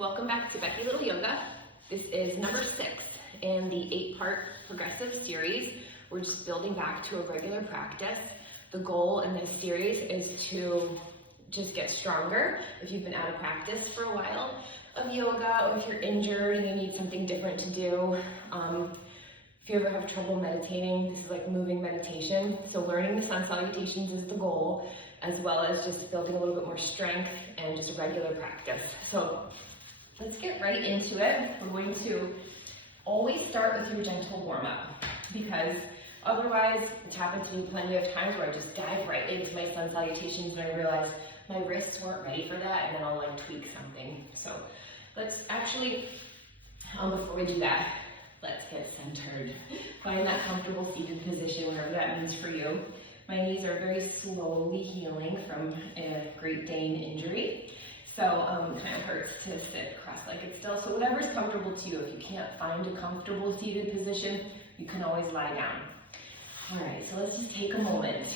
welcome back to Becky Little Yoga. This is number 6 in the 8-part progressive series. We're just building back to a regular practice. The goal in this series is to just get stronger. If you've been out of practice for a while of yoga, or if you're injured and you need something different to do, if you ever have trouble meditating, this is like moving meditation. So learning the sun salutations is the goal, as well as just building a little bit more strength and just a regular practice. So let's get right into it. We're going to always start with your gentle warm-up, because otherwise it's happened to me plenty of times where I just dive right into my sun salutations and I realize my wrists weren't ready for that, and then I'll like tweak something. So let's actually, before we do that, let's get centered. Find that comfortable seated position, whatever that means for you. My knees are very slowly healing from a Great Dane injury. So it kind of hurts to sit cross-legged still. So whatever's comfortable to you. If you can't find a comfortable seated position, you can always lie down. All right, so let's just take a moment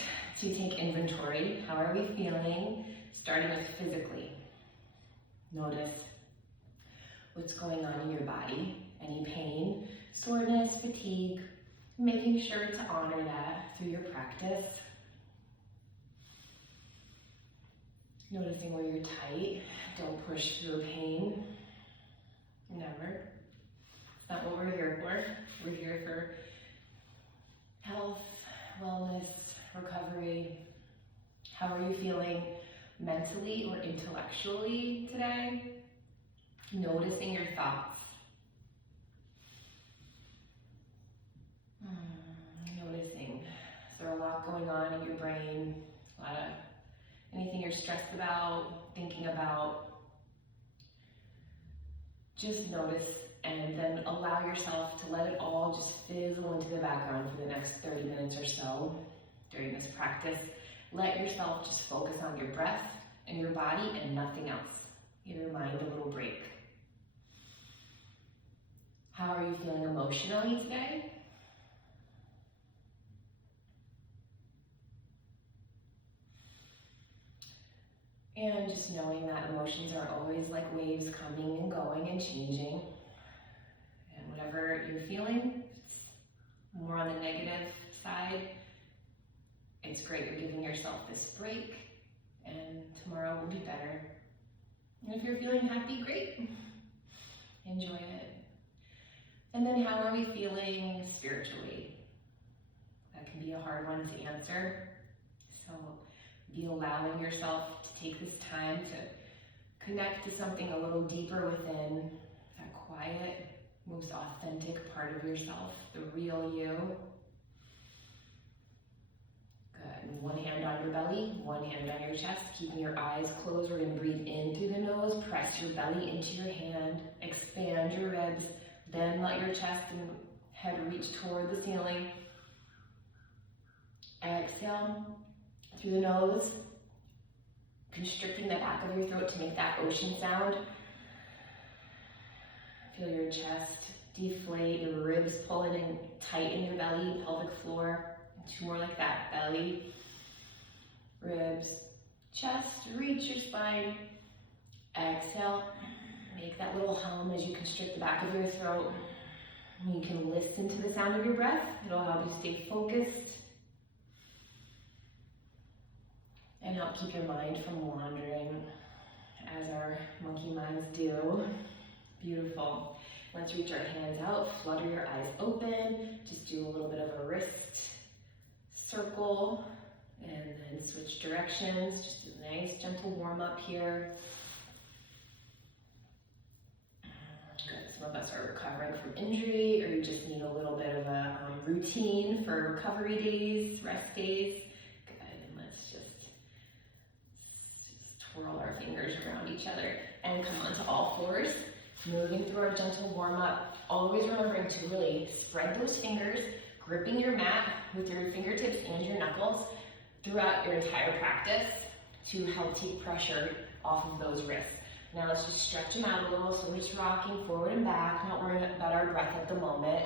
to take inventory. How are we feeling? Starting with physically. Notice what's going on in your body. Any pain, soreness, fatigue. Making sure to honor that through your practice. Noticing where you're tight. Don't push through pain. Never. It's not what we're here for. We're here for health, wellness, recovery. How are you feeling mentally or intellectually today? Noticing your thoughts. Noticing, is there a lot going on in your brain? A lot of anything you're stressed about, thinking about? Just notice, and then allow yourself to let it all just fizzle into the background for the next 30 minutes or so during this practice. Let yourself just focus on your breath and your body and nothing else. Give your mind a little break. How are you feeling emotionally today? And just knowing that emotions are always like waves coming and going and changing. And whatever you're feeling, it's more on the negative side, it's great. You're giving yourself this break, and tomorrow will be better. And if you're feeling happy, great. Enjoy it. And then how are we feeling spiritually? That can be a hard one to answer. So be allowing yourself to take this time to connect to something a little deeper within, that quiet, most authentic part of yourself, the real you. Good. And one hand on your belly, one hand on your chest, keeping your eyes closed. We're going to breathe in through the nose, press your belly into your hand, expand your ribs, then let your chest and head reach toward the ceiling. Exhale through the nose, constricting the back of your throat to make that ocean sound. Feel your chest deflate, your ribs pulling in tight in your belly, pelvic floor. 2 more like that. Belly, ribs, chest, reach your spine. Exhale, make that little hum as you constrict the back of your throat. You can listen to the sound of your breath. It'll help you stay focused and help keep your mind from wandering, as our monkey minds do. Beautiful. Let's reach our hands out, flutter your eyes open. Just do a little bit of a wrist circle, and then switch directions. Just a nice gentle warm up here. Good. Some of us are recovering from injury, or you just need a little bit of a routine for recovery days, rest days. Good. And let's just twirl our fingers around each other and come onto all fours. Moving through our gentle warm up. Always remembering to really spread those fingers, gripping your mat with your fingertips and your knuckles throughout your entire practice to help take pressure off of those wrists. Now let's just stretch them out a little. So we're just rocking forward and back, not worrying about our breath at the moment.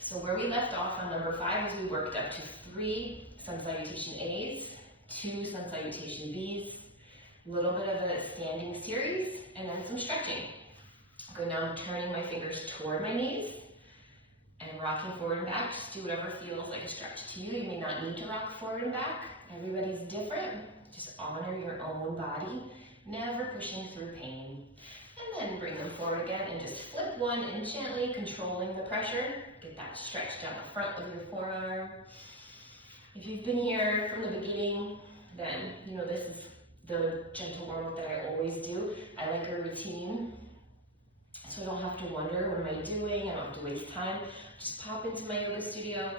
So where we left off on number 5 is we worked up to 3 Sun Salutation A's, 2 Sun Salutation B's, A little bit of a standing series and then some stretching. Good, now I'm turning my fingers toward my knees and rocking forward and back. Just do whatever feels like a stretch to you. You may not need to rock forward and back. Everybody's different. Just honor your own body, never pushing through pain. And then bring them forward again and just flip one and gently controlling the pressure. Get that stretch down the front of your forearm. If you've been here from the beginning, then you know this is the gentle warm-up that I always do. I like a routine, so I don't have to wonder, what am I doing? I don't have to waste time. Just pop into my yoga studio,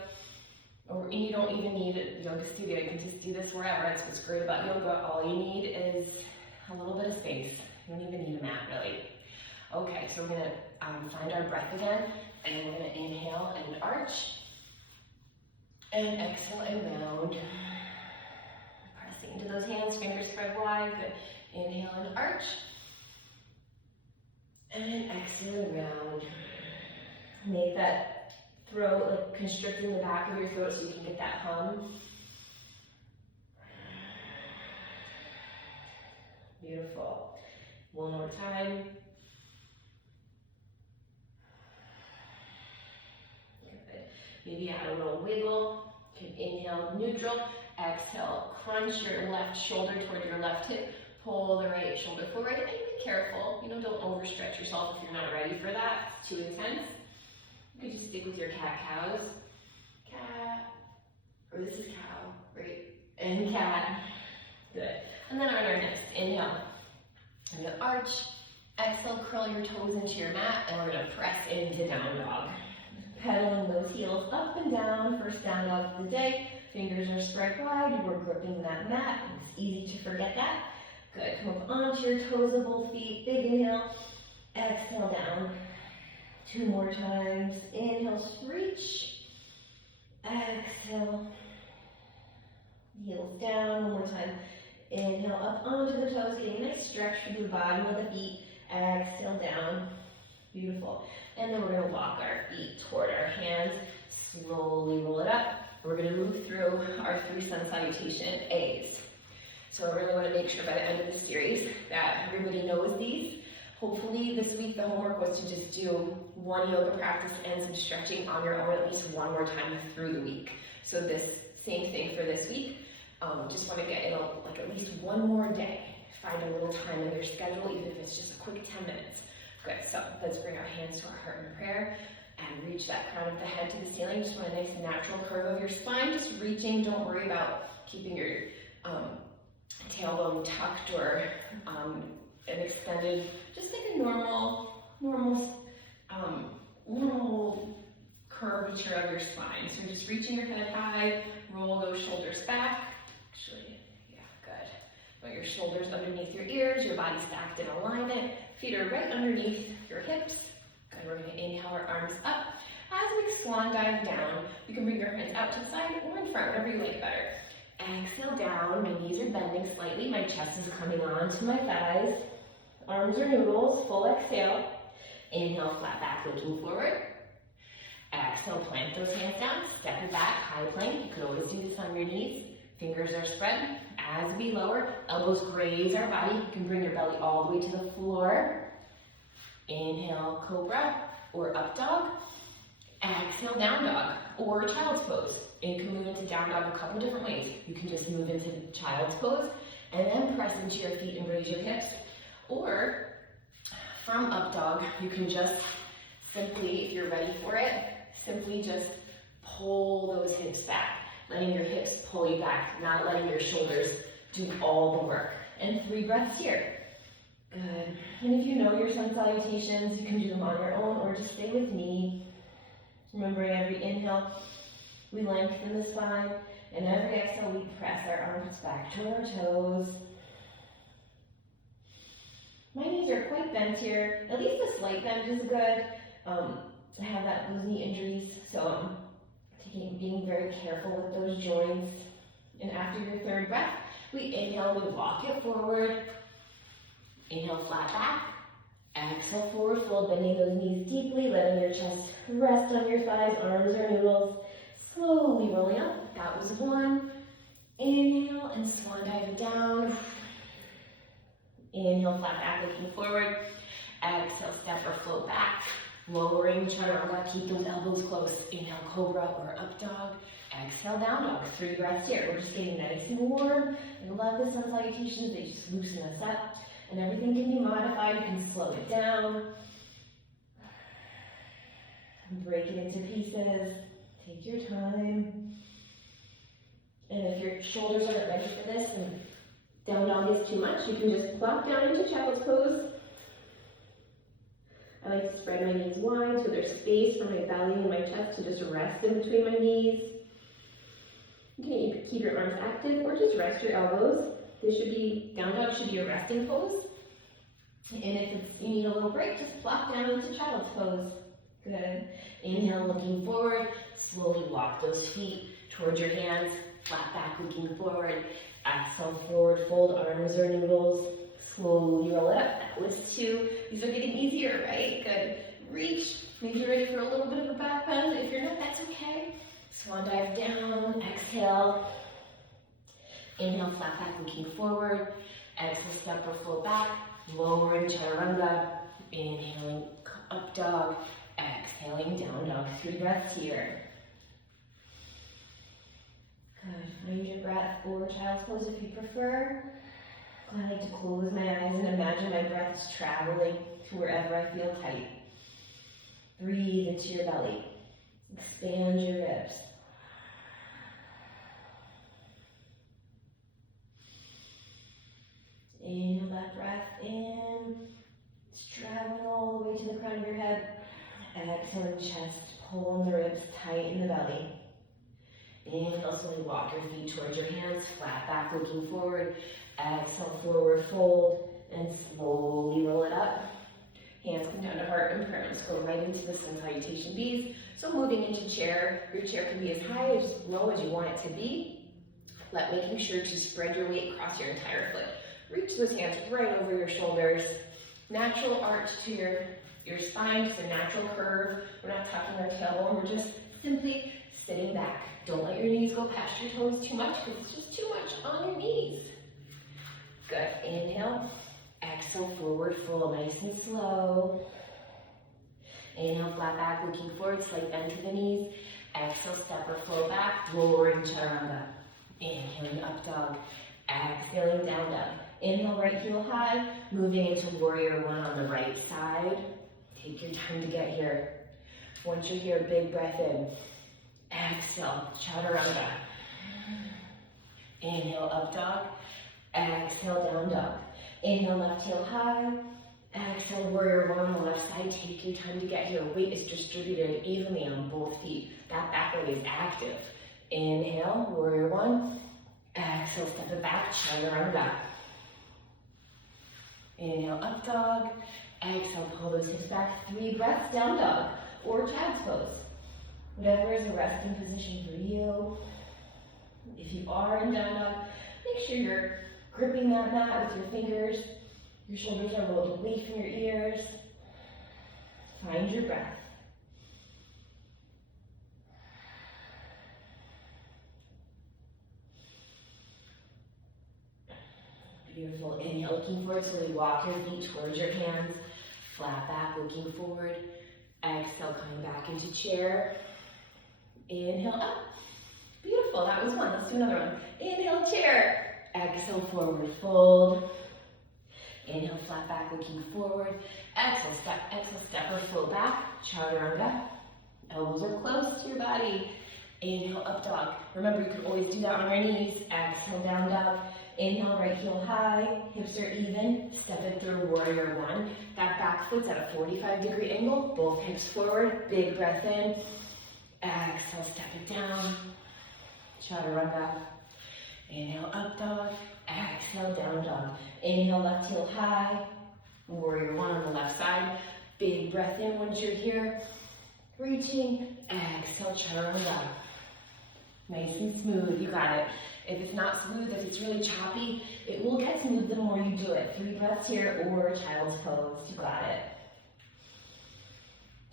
or you don't even need a yoga studio. You can just do this wherever. That's what's great about yoga. All you need is a little bit of space. You don't even need a mat, really. Okay, so we're gonna find our breath again, and we're gonna inhale and arch, and exhale and round. Pressing into those hands, fingers spread wide. Good. Inhale and arch, and exhale and round. Make that throat, like constricting the back of your throat so you can get that hum. Beautiful. One more time. Good. Maybe add a little wiggle. You can inhale neutral. Exhale, crunch your left shoulder toward your left hip. Pull the right shoulder forward, and be careful. You know, don't overstretch yourself if you're not ready for that. It's too intense. You can just stick with your cat-cows. Cat, or this is cow, right? And cat. Good. And then on our next inhale, I'm gonna arch. Exhale, curl your toes into your mat, and we're gonna press into down dog. Pedaling those heels up and down, first down dog of the day. Fingers are spread wide, we're gripping that mat. It's easy to forget that. Good, come up onto your toes of both feet, big inhale. Exhale down. Two more times. Inhale, reach. Exhale. Heels down, one more time. Inhale, up onto the toes, getting a nice stretch through the bottom of the feet. Exhale down. Beautiful. And then we're going to walk our feet toward our hands. Slowly roll it up. We're going to move through our 3 Sun Salutation A's. So I really want to make sure by the end of the series that everybody knows these. Hopefully this week the homework was to just do one yoga practice and some stretching on your own at least one more time through the week. So this same thing for this week. Just want to get in like at least one more day. Find a little time in your schedule, even if it's just a quick 10 minutes. Good, so let's bring our hands to our heart and prayer and reach that crown of the head to the ceiling. Just want a nice natural curve of your spine, just reaching. Don't worry about keeping your tailbone tucked or an extended, just like a normal curvature of your spine. So just reaching your head high, roll those shoulders back. Actually, yeah, good. Put your shoulders underneath your ears, your body stacked in alignment. Feet are right underneath your hips. Good, we're gonna inhale our arms up. As we swan dive down, you can bring your hands out to the side or in front, whatever you like better. Exhale down, my knees are bending slightly, my chest is coming on to my thighs. Arms are noodles, full exhale. Inhale, flat back, looking forward. Exhale, plant those hands down, step it back, high plank. You could always do this on your knees. Fingers are spread. As we lower, elbows graze our body. You can bring your belly all the way to the floor. Inhale, cobra or up dog. Exhale, down dog or child's pose. And you can move into down dog a couple different ways. You can just move into child's pose and then press into your feet and raise your hips. Or from up dog, you can just simply, if you're ready for it, simply just pull those hips back, letting your hips pull you back, not letting your shoulders do all the work. And 3 breaths here. Good. And if you know your sun salutations, you can do them on your own or just stay with me. Remembering every inhale, we lengthen the spine, and every exhale, we press our arms back to our toes. My knees are quite bent here. At least a slight bend is good. I have those knee injuries, so I'm being very careful with those joints. And after your 3rd breath, we inhale, we walk it forward. Inhale, flat back. Exhale, forward fold, bending those knees deeply, letting your chest rest on your thighs, arms are noodles. Slowly rolling up. That was 1. Inhale and swan dive down. Inhale, flat back, looking forward. Exhale, step or float back. Lowering chaturanga, keep those elbows close. Inhale, cobra or up dog. Exhale, down dog. 3 breaths here. We're just getting nice and warm. I love the sun salutations. They just loosen us up. And everything can be modified. You can slow it down. Break it into pieces. Take your time. And if your shoulders aren't ready for this and down dog is too much, you can just plop down into child's pose. I like to spread my knees wide so there's space for my belly and my chest to just rest in between my knees. You can keep your arms active or just rest your elbows. This should be, down dog should be a resting pose. And if you need a little break, just plop down into child's pose. Good. Inhale, looking forward. Slowly walk those feet towards your hands. Flat back, looking forward. Exhale, forward fold, arms or noodles. Slowly roll it up. That was 2. These are getting easier, right? Good. Reach. Maybe you're ready for a little bit of a back bend. If you're not, that's okay. Swan dive down. Exhale. Inhale, flat back, looking forward. Exhale, step or float back. Lowering chaturanga. Inhaling, up dog. Exhaling, down dog. 3 breaths here. Good. Find your breath or child's pose if you prefer. I like to close my eyes and imagine my breath is traveling to wherever I feel tight. Breathe into your belly. Expand your ribs. Inhale that breath in. It's traveling all the way to the crown of your head. Exhale, chest, pull in the ribs, tight in the belly. Inhale, slowly walk your feet towards your hands, flat back, looking forward. Exhale, forward fold, and slowly roll it up. Hands come down to heart, and parents go right into the Sun Salutation B's. So moving into chair, your chair can be as high or as low as you want it to be. Making sure to spread your weight across your entire foot. Reach those hands right over your shoulders. Natural arch to your spine, just a natural curve. We're not tucking our tailbone, we're just simply sitting back. Don't let your knees go past your toes too much because it's just too much on your knees. Good. Inhale. Exhale, forward fold, nice and slow. Inhale, flat back, looking forward, slight bend to the knees. Exhale, step or flow back, lowering chaturanga. Inhaling, up dog. Exhaling, down dog. Inhale, right heel high, moving into warrior 1 on the right side. Take your time to get here. Once you're here, big breath in. Exhale, chaturanga. Inhale, up dog. Exhale, down dog. Inhale, left heel high. Exhale, warrior 1 on the left side. Take your time to get here. Weight is distributed evenly on both feet. That back leg is active. Inhale, warrior 1. Exhale, step it back, chaturanga. Inhale, up dog. Exhale, pull those hips back. 3 breaths, down dog or child's pose. Whatever is a resting position for you. If you are in down dog, make sure you're gripping that mat with your fingers. Your shoulders are rolled away from your ears. Find your breath. Beautiful. Inhale, looking forward, slowly walk your feet towards your hands. Flat back, looking forward. Exhale, coming back into chair. Inhale, up. Beautiful, that was 1. Let's do another one. Inhale, chair. Exhale, forward fold. Inhale, flat back, looking forward. Exhale, step or float back. Chaturanga. Elbows are close to your body. Inhale, up dog. Remember, you can always do that on your knees. Exhale, down dog. Inhale, right heel high, hips are even, step it through warrior 1. That back foot's at a 45-degree angle, both hips forward, big breath in. Exhale, step it down, chaturanga. Inhale, up dog, exhale, down dog. Inhale, left heel high, warrior 1 on the left side. Big breath in once you're here. Reaching, exhale, chaturanga. Nice and smooth, you got it. If it's not smooth, if it's really choppy, it will get smooth the more you do it. 3 breaths here or child's pose, you got it.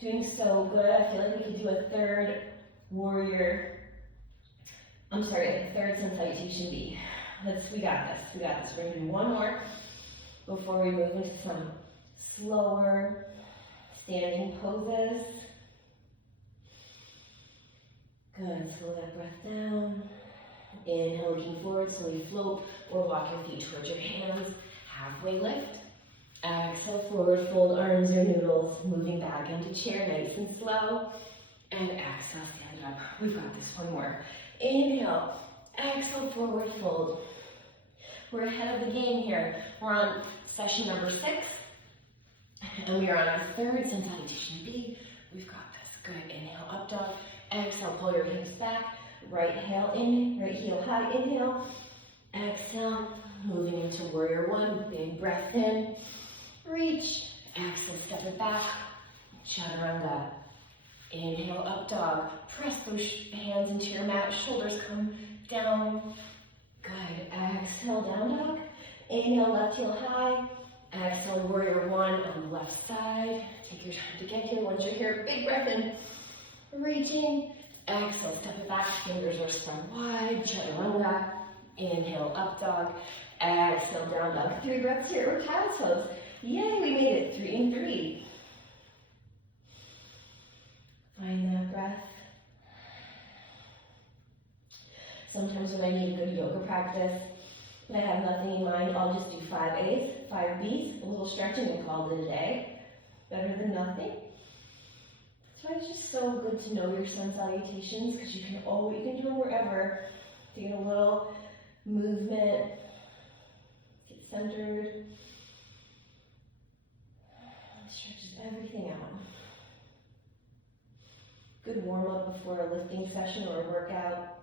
Doing so good. I feel like we could do a third Sun Salutation B. We got this. We're gonna do 1 more. before we move into some slower standing poses. Good, slow that breath down. Inhale, looking forward, slowly float or walk your feet towards your hands. Halfway lift. Exhale, forward fold, arms or noodles. Moving back into chair, nice and slow. And exhale, stand up. We've got this, one more. Inhale, exhale, forward fold. We're ahead of the game here. We're on session number 6. And we are on our 3rd Sun Salutation A B. We've got this. Good. Inhale, up dog. Exhale, pull your hips back. Right heel in, right heel high. Inhale. Exhale. Moving into warrior 1. Big breath in. Reach. Exhale, step it back. Chaturanga. Inhale, up dog. Press those hands into your mat. Shoulders come down. Good. Exhale, down dog. Inhale, left heel high. Exhale, warrior 1 on the left side. Take your time to get here. Once you're here, big breath in. Reaching. Exhale, step it back. Fingers are spread wide. Chaturanga. Inhale, up dog. Exhale, down dog. 3 breaths here. We're child's pose. Yay, we made it. 3 and 3. Find that breath. Sometimes when I need a good yoga practice, and I have nothing in mind, I'll just do 5 A's, 5 B's, a little stretching and call it a day. Better than nothing. So it's just so good to know your sun salutations, because you can do them wherever. To get a little movement, get centered. It stretches everything out. Good warm up before a lifting session or a workout.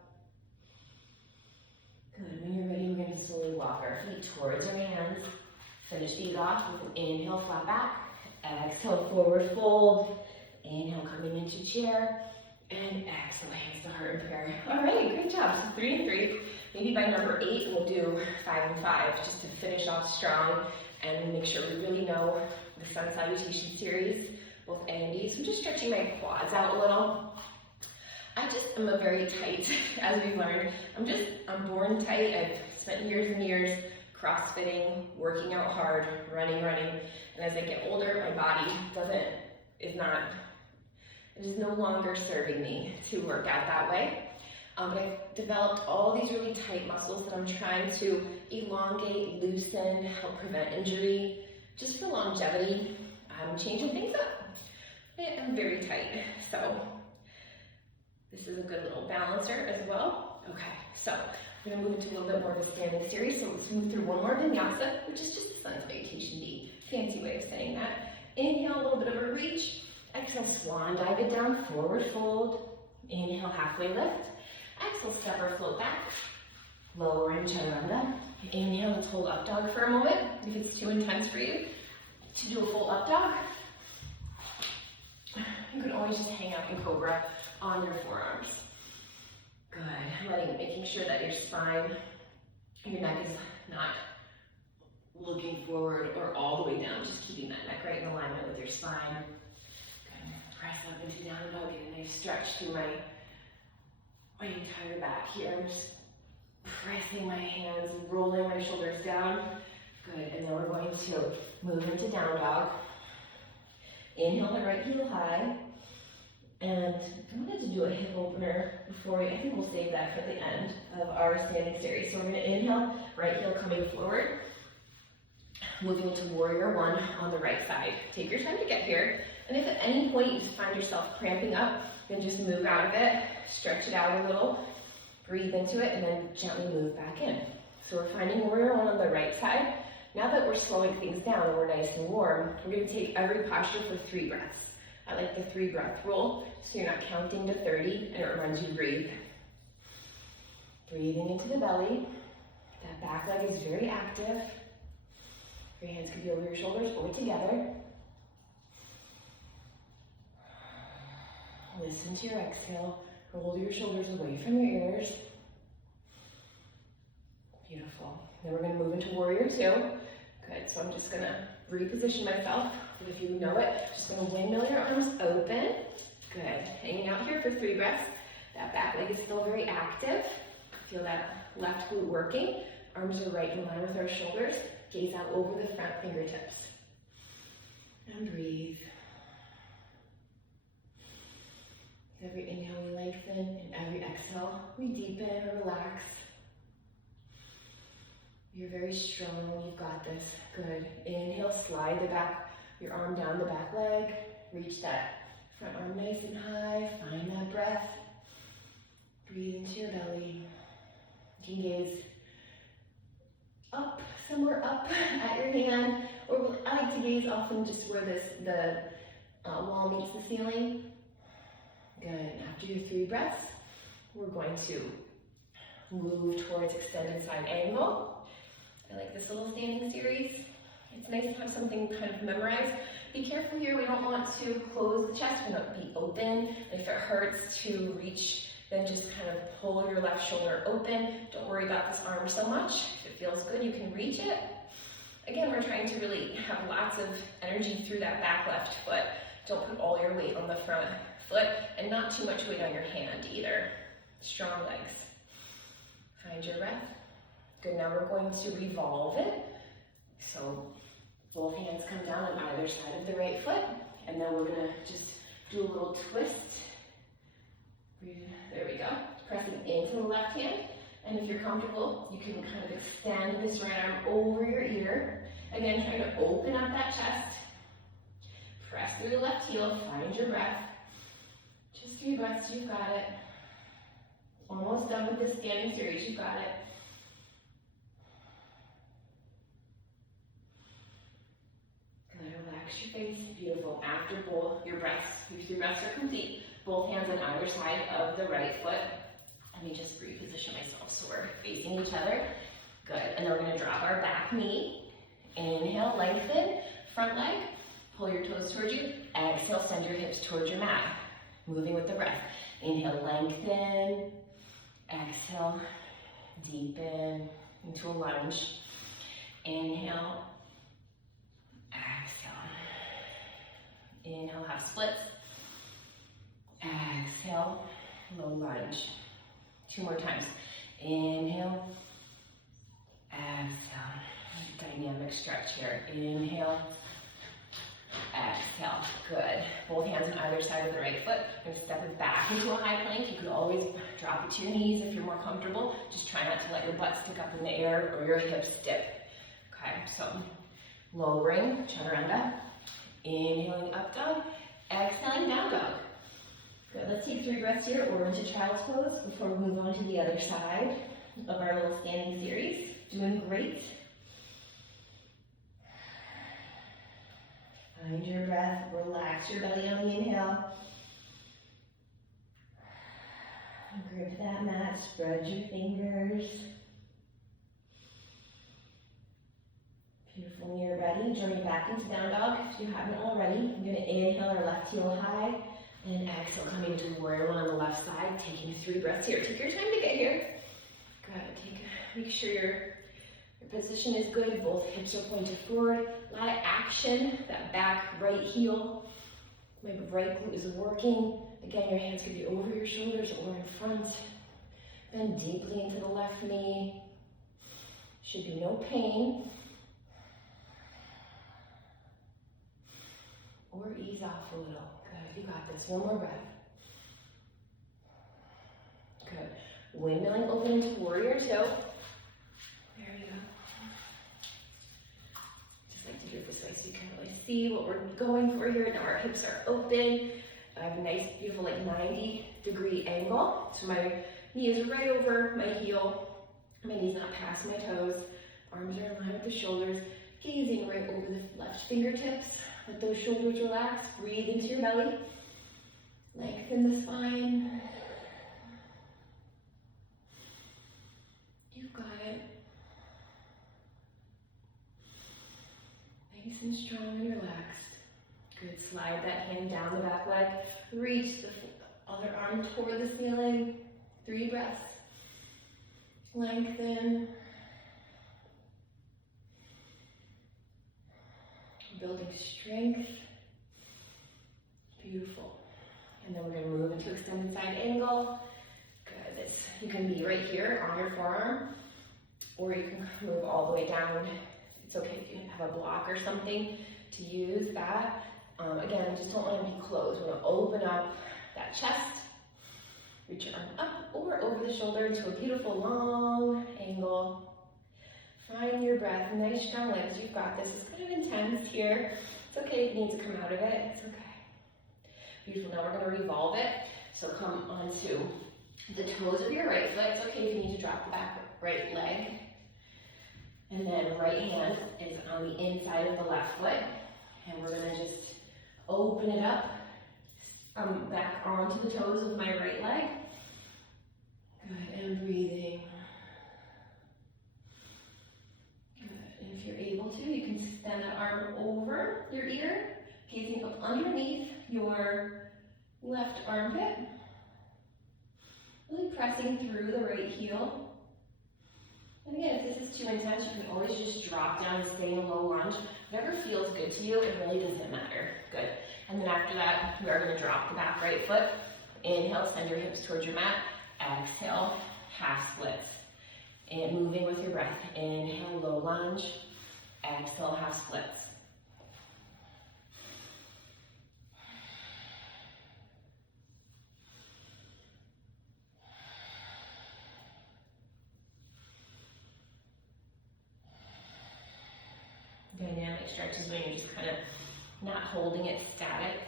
Good, when you're ready, we're going to slowly walk our feet towards our hands. Finish these off with an inhale, flat back. Exhale, forward fold. Inhale, coming into chair. And exhale, hands to heart and prayer. All right, good job. So 3 and 3. Maybe by number 8, we'll do 5 and 5, just to finish off strong and make sure we really know the Sun Salutation series, both A and B. So I'm just stretching my quads out a little. I'm a very tight, as we learned. I'm born tight. I've spent years and years crossfitting, working out hard, running. And as I get older, my body is no longer serving me to work out that way. But I've developed all these really tight muscles that I'm trying to elongate, loosen, help prevent injury, just for longevity. I'm changing things up. I'm very tight, so this is a good little balancer as well. Okay, so we're gonna move into a little bit more of a standing series. So let's move through one more vinyasa, which is just a Sun Salutation B. Fancy way of saying that. Inhale, a little bit of a reach. Exhale, swan dive it down, forward fold. Inhale, halfway lift. Exhale, step or float back. Lower in chaturanga. Inhale, let's hold up dog for a moment. If it's too intense for you to do a full up dog, you can always just hang out in cobra on your forearms. Good. Making sure that your spine, your neck is not looking forward or all the way down. Just keeping that neck right in alignment with your spine. Good. Press up into down dog. Get a nice stretch through my entire back here. I'm just pressing my hands, rolling my shoulders down. Good. And then we're going to move into down dog. Inhale the right heel high. And I wanted to do a hip opener before I think we'll save that for the end of our standing series. So we're going to inhale, right heel coming forward. Moving into warrior 1 on the right side. Take your time to get here. And if at any point you just find yourself cramping up, then just move out of it, stretch it out a little, breathe into it, and then gently move back in. So we're finding warrior 1 on the right side. Now that we're slowing things down and we're nice and warm, we're going to take every posture for 3 breaths. I like the 3 breath rule, so you're not counting to 30, and it reminds you to breathe. Breathing into the belly. That back leg is very active. Your hands could be over your shoulders or together. Listen to your exhale. Roll your shoulders away from your ears. Beautiful. Then we're going to move into warrior 2. Good, so I'm just going to reposition myself. So if you know it, just going to windmill your arms open. Good. Hanging out here for 3 breaths. That back leg is still very active. Feel that left glute working. Arms are right in line with our shoulders. Gaze out over the front fingertips. And breathe. Every inhale we lengthen, and every exhale we deepen and relax. You're very strong, you've got this. Good. Inhale, slide your arm down the back leg. Reach that front arm nice and high. Find that breath. Breathe into your belly. You can gaze up, somewhere up at your hand. Or I like to gaze often just where the wall meets the ceiling. Good. After your 3 breaths, we're going to move towards extended side angle. I like this little standing series. It's nice to have something kind of memorized. Be careful here, we don't want to close the chest, we want to be open. If it hurts to reach, then just kind of pull your left shoulder open. Don't worry about this arm so much. If it feels good, you can reach it. Again, we're trying to really have lots of energy through that back left foot. Don't put all your weight on the front foot, and not too much weight on your hand either. Strong legs. Find your breath. Good, now we're going to revolve it. So both hands come down on either side of the right foot, and then we're gonna just do a little twist. Breathe. There we go. Pressing into the left hand, and if you're comfortable, you can kind of extend this right arm over your ear. Again, trying to open up that chest. Press through the left heel, find your breath. Just 3 breaths, you've got it. Almost done with this standing series, you've got it. Good, relax your face, beautiful. After your 3 breaths are complete, both hands on either side of the right foot. Let me just reposition myself so we're facing each other. Good, and then we're gonna drop our back knee. Inhale, lengthen, front leg. Pull your toes towards you. Exhale, send your hips towards your mat. Moving with the breath. Inhale, lengthen. Exhale, deepen into a lunge. Inhale. Exhale. Inhale, half splits. Exhale, low lunge. 2 more times. Inhale. Exhale. Dynamic stretch here. Inhale. Exhale. Good. Both hands on either side of the right foot. We're gonna step it back into a high plank. You could always drop it to your knees if you're more comfortable. Just try not to let your butt stick up in the air or your hips dip. Okay, so lowering, chaturanga. Inhaling up dog. Exhaling down dog. Good. Let's take 3 breaths here or into child's pose before we move on to the other side of our little standing series. Doing great. Find your breath, relax your belly on the inhale. Grip that mat, spread your fingers. Beautiful, when you're ready, journey back into down dog. If you haven't already, I'm gonna inhale our left heel high, and exhale, coming to warrior 1 on the left side, taking 3 breaths here. Take your time to get here. Good, make sure your position is good, both hips are pointed forward. A lot of action, that back right heel. My right glute is working. Again, your hands could be over your shoulders or in front. Bend deeply into the left knee. Should be no pain. Or ease off a little. Good, you got this. 1 more breath. Good. Windmilling over into warrior 2. There you go. Just like to do it this way so you can really see what we're going for here. Now our hips are open. I have a nice, beautiful, like 90-degree angle. So my knee is right over my heel. My knee's not past my toes. Arms are in line with the shoulders. Gazing right over the left fingertips. Let those shoulders relax. Breathe into your belly. Lengthen the spine. You've got it. Nice and strong and relaxed. Good. Slide that hand down the back leg. Reach the other arm toward the ceiling. 3 breaths. Lengthen. Building strength. Beautiful. And then we're going to move into extended side angle. Good. You can be right here on your forearm, or you can move all the way down It's okay if you have a block or something to use that. Again, just don't want to be closed. We want to open up that chest, reach your arm up or over the shoulder to a beautiful long angle. Find your breath, nice strong legs. You've got this. It's kind of intense here. It's okay if you need to come out of it. It's okay. Beautiful. Now we're going to revolve it. So come onto the toes of your right foot. It's okay if you need to drop the back right leg. And then right hand is on the inside of the left foot. And we're going to just open it up back onto the toes of my right leg. Good, and breathing. Good, and if you're able to, you can extend that arm over your ear, gazing up underneath your left armpit. Really pressing through the right heel. And again, if this is too intense, you can always just drop down and stay in a low lunge. Whatever feels good to you, it really doesn't matter. Good. And then after that, we are going to drop the back right foot. Inhale, send your hips towards your mat. Exhale, half splits. And moving with your breath. Inhale, low lunge. Exhale, half splits. Dynamic stretches when you're just kind of not holding it static,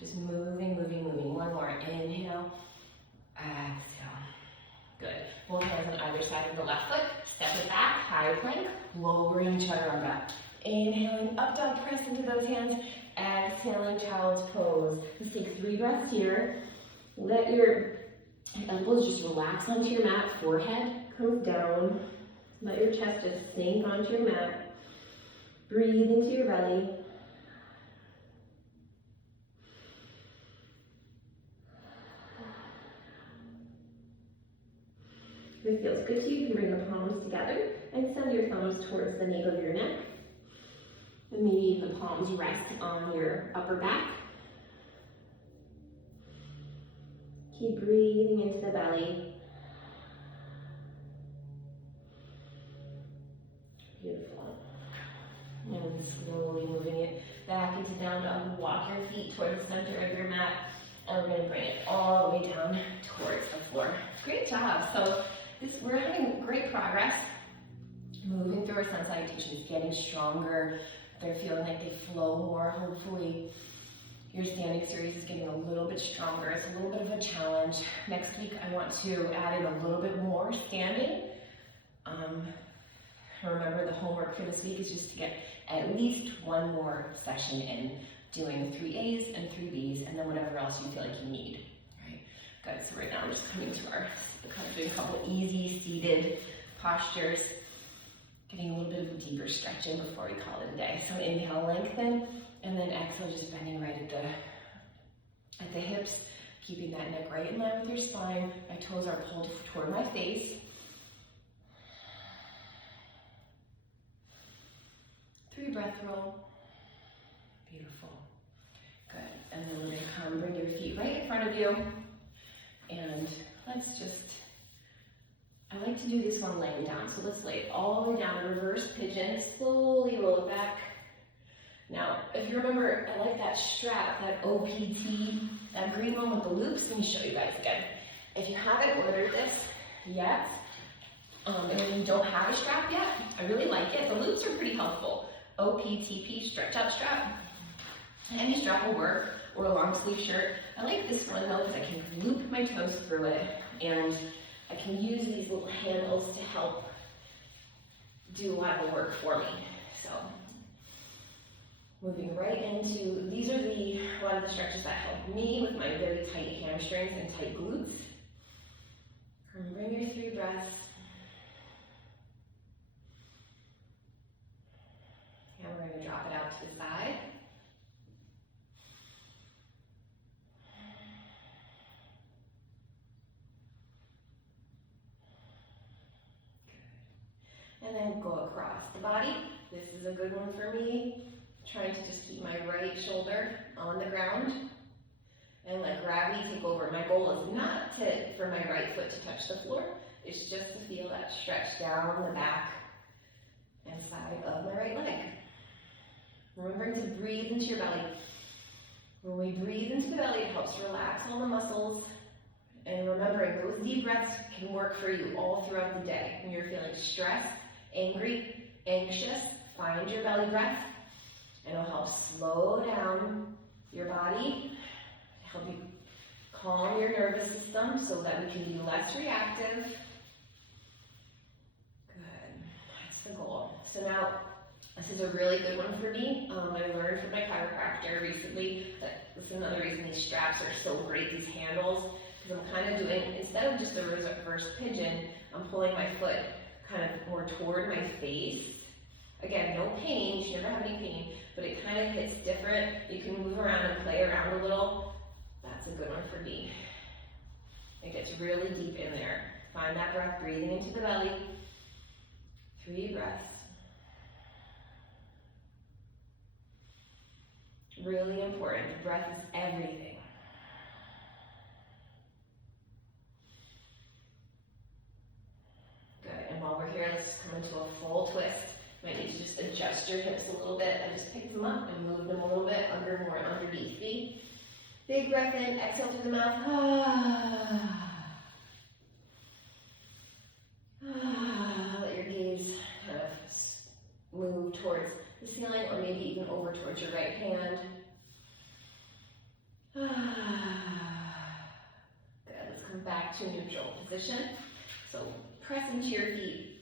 just moving, moving, moving. One more. Inhale, exhale. Good. Both hands on either side of the left foot. Step it back, high plank, lowering chaturanga back. Inhaling, up dog, press into those hands. Exhaling, child's pose. Let's take 3 breaths here. Let your elbows just relax onto your mat. Forehead comes down. Let your chest just sink onto your mat. Breathe into your belly. If it feels good to you, you can bring the palms together and send your thumbs towards the nape of your neck. And maybe the palms rest on your upper back. Keep breathing into the belly. Beautiful. And slowly moving it back into down dog. Walk your feet towards the center of your mat. And we're going to bring it all the way down towards the floor. Great job. So we're having great progress. Moving through our sun salutations, getting stronger. They're feeling like they flow more. Hopefully your standing series is getting a little bit stronger. It's a little bit of a challenge. Next week I want to add in a little bit more standing. Remember, the homework for this week is just to get at least 1 more session in, doing 3 A's and 3 B's, and then whatever else you feel like you need. Right? Good. So right now we're just coming to our doing a couple easy seated postures, getting a little bit of a deeper stretching before we call it a day. So inhale, lengthen, and then exhale, just bending right at the hips, keeping that neck right in line with your spine. My toes are pulled toward my face. 3 breath roll. Beautiful. Good. And then we're going to come, bring your feet right in front of you. And let's just, I like to do this one laying down. So let's lay it all the way down, reverse pigeon, slowly roll it back. Now, if you remember, I like that strap, that OPT, that green one with the loops. Let me show you guys again. If you haven't ordered this yet, and you don't have a strap yet, I really like it. The loops are pretty helpful. OPTP, stretch out strap. Any strap will work, or a long sleeve shirt. I like this one though because I can loop my toes through it, and I can use these little handles to help do a lot of the work for me. So, moving right into, these are a lot of the stretches that help me with my very tight hamstrings and tight glutes. And bring your 3 breaths. And we're going to drop it out to the side. And then go across the body. This is a good one for me. Trying to just keep my right shoulder on the ground and let gravity take over. My goal is not for my right foot to touch the floor. It's just to feel that stretch down the back and side of my right leg. breathe into your belly. When we breathe into the belly, it helps relax all the muscles. And remembering, those deep breaths can work for you all throughout the day. When you're feeling stressed, angry, anxious, find your belly breath, and it'll help slow down your body, help you calm your nervous system so that we can be less reactive. Good, that's the goal. So now, this is a really good one for me. I learned from my chiropractor recently that this is another reason these straps are so great, these handles, because I'm kind of doing, instead of just a reverse pigeon, I'm pulling my foot kind of more toward my face. Again, no pain, you should never have any pain, but it kind of hits different. You can move around and play around a little. That's a good one for me. It gets really deep in there. Find that breath, breathing into the belly. 3 breaths. Really important. The breath is everything. Good. And while we're here, let's just come into a full twist. You might need to just adjust your hips a little bit. I just picked them up and moved them a little bit more underneath me. Big breath in, exhale through the mouth. Let your gaze kind of move towards the ceiling or maybe even over towards your right hand. Good, let's come back to neutral position. So press into your feet,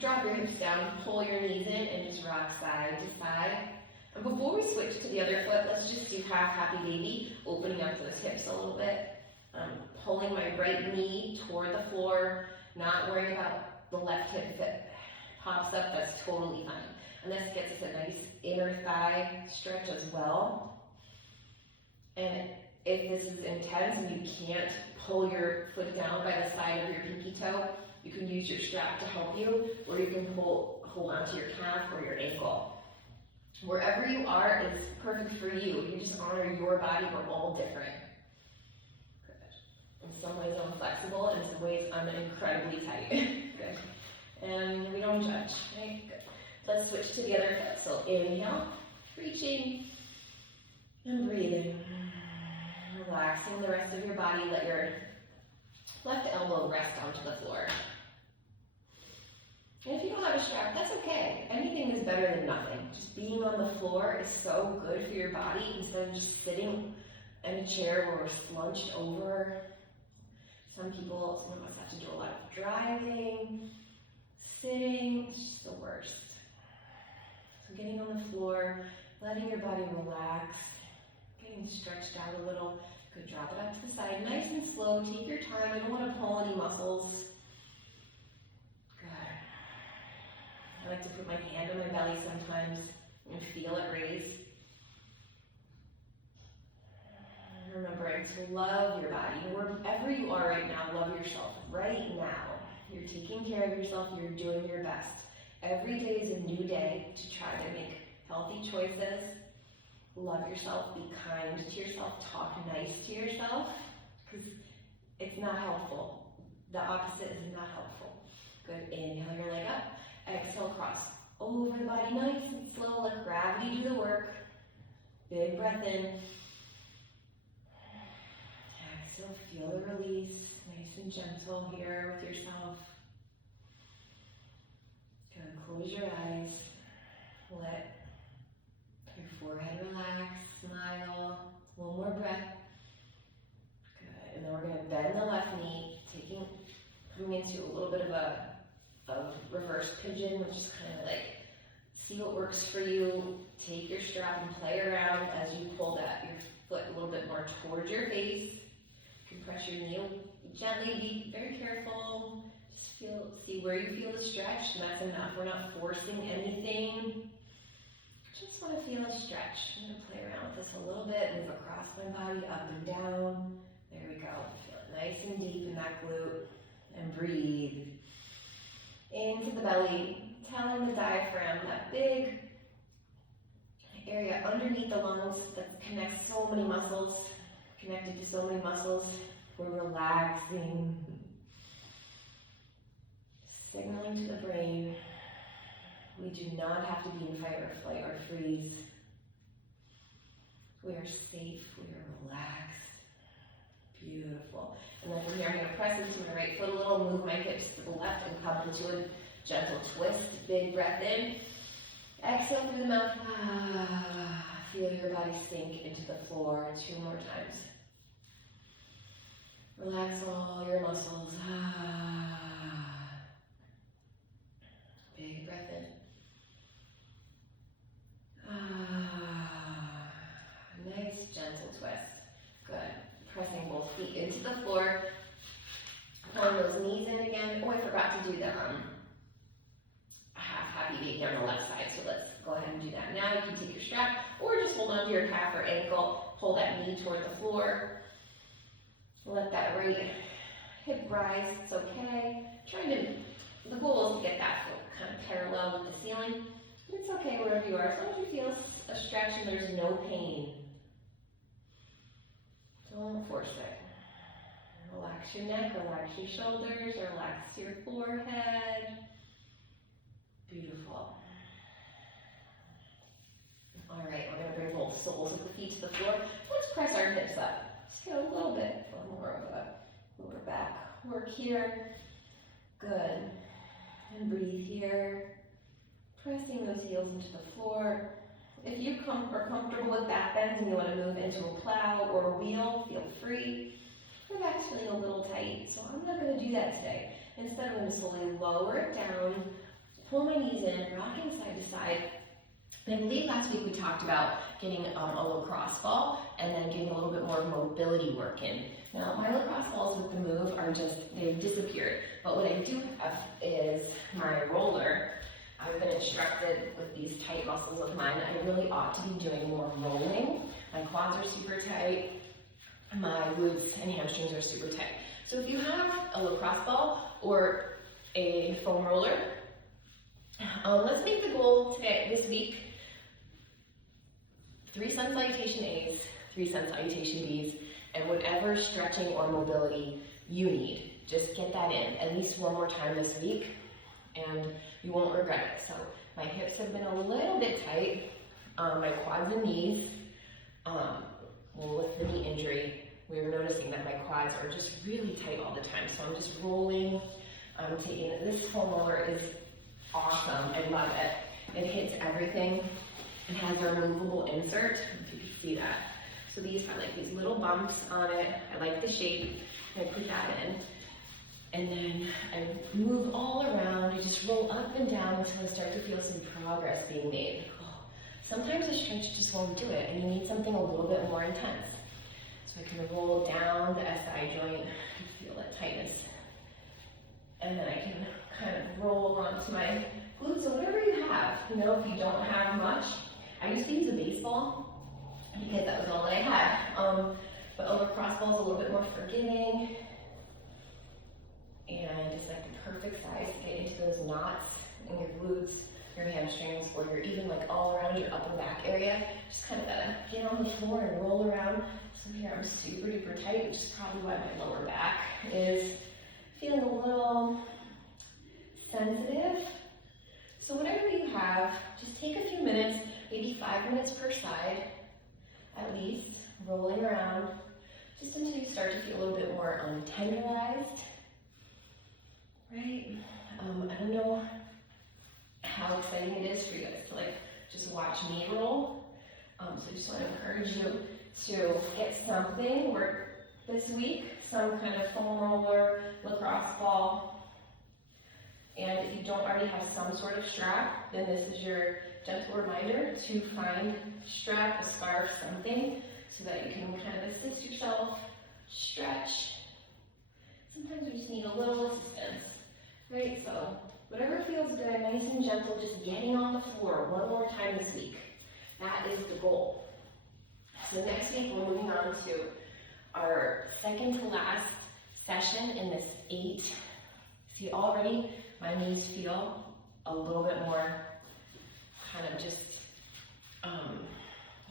drop your hips down, pull your knees in and just rock side to side. And before we switch to the other foot, let's just do half happy baby, opening up those hips a little bit. Pulling my right knee toward the floor, not worrying about the left hip. If it pops up, that's totally fine. And this gets a nice inner thigh stretch as well. And if this is intense and you can't pull your foot down by the side of your pinky toe, you can use your strap to help you, or you can hold onto your calf or your ankle. Wherever you are is perfect for you. You just honor your body. We're all different. Good. In some ways I'm flexible, and in some ways I'm incredibly tight. Good. And we don't judge, right? Good. Let's switch to the other foot. So inhale, reaching, and breathing. Relaxing the rest of your body. Let your left elbow rest onto the floor. And if you don't have a strap, that's okay. Anything is better than nothing. Just being on the floor is so good for your body instead of just sitting in a chair where we're slunched over. Some of us have to do a lot of driving, sitting, it's just the worst. So getting on the floor, letting your body relax, getting stretched out a little. Good, drop it out to the side, nice and slow, take your time. I don't want to pull any muscles. I like to put my hand on my belly sometimes and feel it raise. Remembering to love your body. Wherever you are right now, love yourself right now. You're taking care of yourself, you're doing your best. Every day is a new day to try to make healthy choices. Love yourself, be kind to yourself, talk nice to yourself, because it's not helpful. The opposite is not helpful. Good, inhale your leg up. Exhale, cross over the body, nice and slow, let gravity do the work. Big breath in. Exhale, feel the release, nice and gentle here with yourself. Good, close your eyes. Let your forehead relax, smile. One more breath. Good, and then we're going to bend the left knee, coming into a little bit of a reverse pigeon, which is kind of like, see what works for you. Take your strap and play around as you pull your foot a little bit more towards your face. You can press your knee gently, be very careful. Just see where you feel the stretch, and that's enough. We're not forcing anything. Just want to feel a stretch. I'm going to play around with this a little bit, move across my body, up and down. There we go. Feel it nice and deep in that glute, and breathe. Into the belly, telling the diaphragm, that big area underneath the lungs that connects so many muscles, connected to so many muscles. We're relaxing, signaling to the brain, we do not have to be in fight or flight or freeze. are safe, we are relaxed. Beautiful. And then from here, I'm going to press into my right foot a little, move my hips to the left, and come into a gentle twist. Big breath in. Exhale through the mouth. Feel your body sink into the floor 2 more times. Relax all your muscles. Big breath in. Nice gentle twist. Good. Pressing both feet into the floor. Pulling those knees in again. Oh, I forgot to do the half happy baby on the left side. So let's go ahead and do that now. You can take your strap or just hold on to your calf or ankle. Pull that knee toward the floor. Let that right hip rise. It's okay. The goal is to get that foot kind of parallel with the ceiling. It's okay wherever you are, as long as you feel a stretch and there's no pain. Don't force it. Relax your neck, relax your shoulders, relax your forehead. Beautiful. All right, we're going to bring both soles of the feet to the floor. Let's press our hips up. Just get a little bit more of a lower back work here. Good. And breathe here. Pressing those heels into the floor. If you are comfortable with back bends and you want to move into a plow or a wheel, feel free. My back's feeling a little tight, so I'm not going to do that today. Instead, I'm going to slowly lower it down, pull my knees in, rocking side to side. And I believe last week we talked about getting a lacrosse ball and then getting a little bit more mobility work in. Now, my lacrosse balls with the move they've disappeared. But what I do have is my roller. I've been instructed with these tight muscles of mine, I really ought to be doing more rolling. My quads are super tight, my glutes and hamstrings are super tight. So if you have a lacrosse ball or a foam roller, let's make the goal this week 3 Sun Salutation A's, 3 Sun Salutation B's, and whatever stretching or mobility you need. Just get that in at least 1 more time this week, and you won't regret it. So my hips have been a little bit tight, my quads and knees. With the knee injury, we were noticing that my quads are just really tight all the time. So I'm just rolling. I'm taking this foam roller is awesome. I love it. It hits everything. It has a removable insert, if you can see that. So these are like these little bumps on it. I like the shape. I put that in. And then I move all around. I just roll up and down until I start to feel some progress being made. Sometimes a stretch just won't do it, and you need something a little bit more intense. So I can roll down the SI joint, feel that tightness. And then I can kind of roll onto my glutes, or whatever you have. You know, if you don't have much, I used to use a baseball because that was all that I had. But a lacrosse ball is a little bit more forgiving. And it's like the perfect size to get into those knots in your glutes, your hamstrings, or you're even like all around your upper back area. Just kind of gotta get on the floor and roll around. So here I'm super duper tight, which is probably why my lower back is feeling a little sensitive. So whatever you have, just take a few minutes, maybe 5 minutes per side, at least, rolling around, just until you start to feel a little bit more tenderized. Right? I don't know how exciting it is for you guys to like just watch me roll. So I just want to encourage you to get something work this week, some kind of foam roller, lacrosse ball. And if you don't already have some sort of strap, then this is your gentle reminder to find a strap, a scarf, something, so that you can kind of assist yourself, stretch. Sometimes we just need a little assistance. Right, so whatever feels good, nice and gentle, just getting on the floor 1 more time this week. That is the goal. So next week, we're moving on to our second to last session in this 8. See, already my knees feel a little bit more kind of just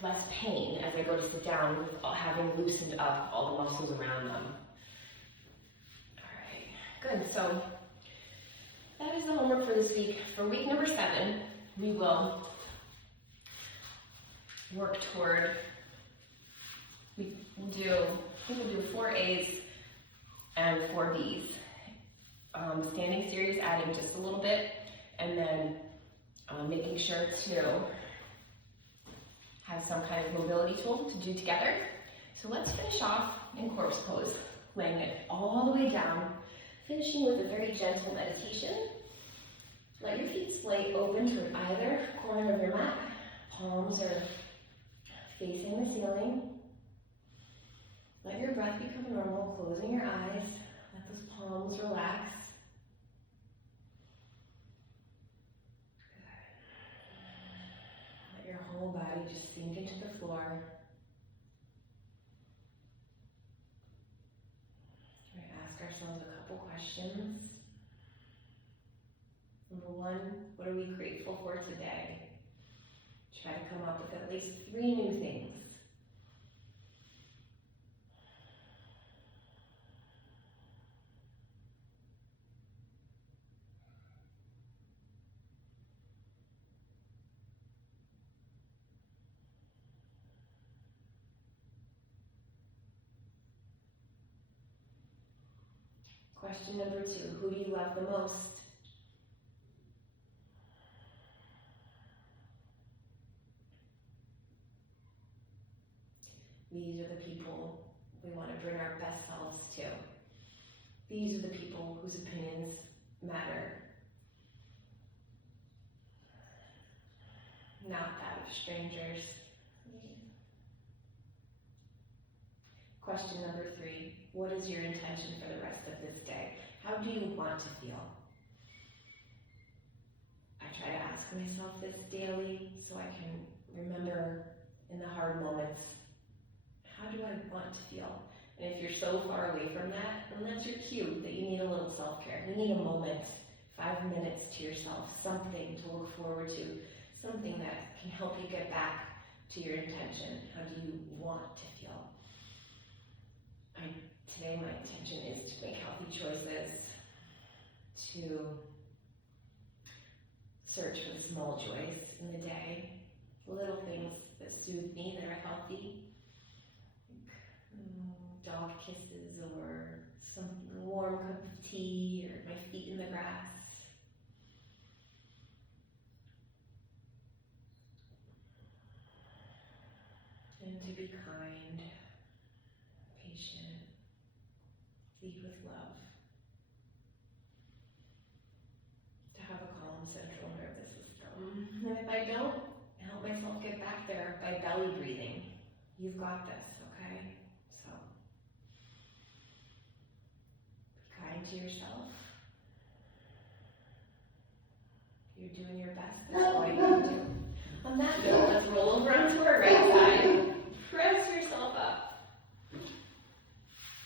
less pain as I go to sit down with having loosened up all the muscles around them. All right, good. So that is the homework for this week. For week number 7, we will work toward We'll do 4 A's and 4 B's. Standing series, adding just a little bit, and then making sure to have some kind of mobility tool to do together. So let's finish off in corpse pose, laying it all the way down, finishing with a very gentle meditation. Let your feet splay open toward either corner of your mat. Palms are facing the ceiling. Let your breath become normal, closing your eyes. Let those palms relax. Let your whole body just sink into the floor. We're going to ask ourselves a couple questions. Number 1, what are we grateful for today? Try to come up with at least 3 new things. Question number 2, who do you love the most? These are the people we want to bring our best selves to. These are the people whose opinions matter. Not that of strangers. Question number 3, what is your intention for the rest of this day? How do you want to feel? I try to ask myself this daily so I can remember in the hard moments, how do I want to feel? And if you're so far away from that, then that's your cue that you need a little self-care. You need a moment, 5 minutes to yourself, something to look forward to, something that can help you get back to your intention. How do you want to feel? Today my intention is to make healthy choices, to search for the small joys in the day, little things that soothe me, that are healthy, like dog kisses or some warm cup of tea or my feet in the grass. And to be kind, patient, lead with love. To have a calm central nervous system. And if I don't, help myself get back there by belly breathing. You've got this, okay? So, be kind to yourself. You're doing your best, that's all you can do. On that note, let's roll over onto our right side. Press yourself up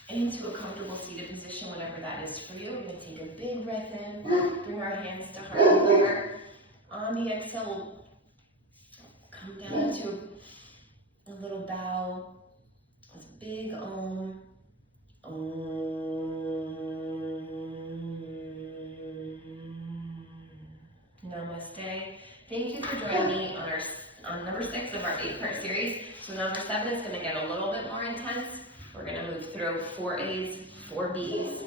into a comfortable seated position, whatever that is for you. We're going to take a big breath in, bring our hands to heart and heart. On the exhale, we'll come down to a little bow. This big Om. Namaste. Thank you for joining me on number 6 of our 8-part series. So number 7 is going to get a little bit more intense. We're going to move through 4 A's, 4 B's,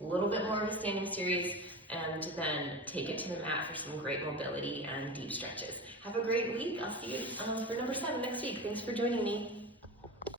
a little bit more of a standing series, and then take it to the mat for some great mobility and deep stretches. Have a great week. I'll see you for number 7 next week. Thanks for joining me.